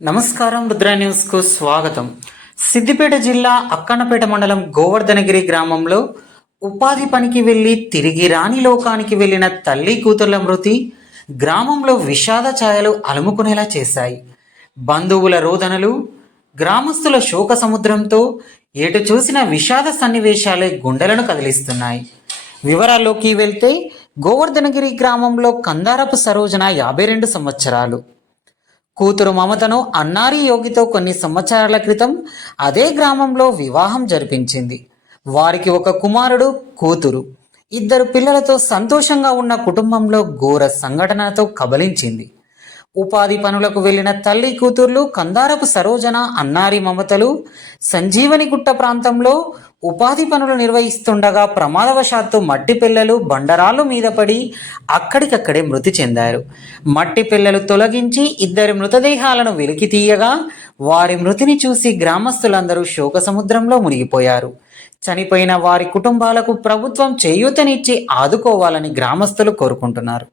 నమస్కారం, రుద్ర న్యూస్ కు స్వాగతం. సిద్దిపేట జిల్లా అక్కన్నపేట మండలం గోవర్ధనగిరి గ్రామంలో ఉపాధి పనికి వెళ్లి తిరిగి రాని లోకానికి వెళ్లిన తల్లి కూతుర్ల మృతి గ్రామంలో విషాద ఛాయలు అలుముకునేలా చేశాయి. బంధువుల రోదనలు, గ్రామస్తుల శోక సముద్రంతో ఎటు చూసిన విషాద సన్నివేశాలే గుండెలను కదిలిస్తున్నాయి. వివరాల్లోకి వెళ్తే గోవర్ధనగిరి గ్రామంలో కందారపు సరోజన 52 సంవత్సరాలు. కూతురు మమతను అన్నారి యోగితో కొన్ని సంవత్సరాల క్రితం అదే గ్రామంలో వివాహం జరిపించింది. వారికి ఒక కుమారుడు, కూతురు, 2 పిల్లలతో సంతోషంగా ఉన్న కుటుంబంలో ఘోర సంఘటనతో కబలించింది. ఉపాధి పనులకు వెళ్లిన తల్లి కూతుర్లు కందారపు సరోజన, అన్నారి మమతలు సంజీవనిగుట్ట ప్రాంతంలో ఉపాధి పనులు నిర్వహిస్తుండగా ప్రమాదవశాత్తు మట్టి పిల్లలు బండరాళ్ళు మీద పడి అక్కడికక్కడే మృతి చెందారు. మట్టి పిల్లలు తొలగించి 2 మృతదేహాలను వెలికి తీయగా వారి మృతిని చూసి గ్రామస్తులందరూ శోక సముద్రంలో మునిగిపోయారు. చనిపోయిన వారి కుటుంబాలకు ప్రభుత్వం చేయూతనిచ్చి ఆదుకోవాలని గ్రామస్తులు కోరుకుంటున్నారు.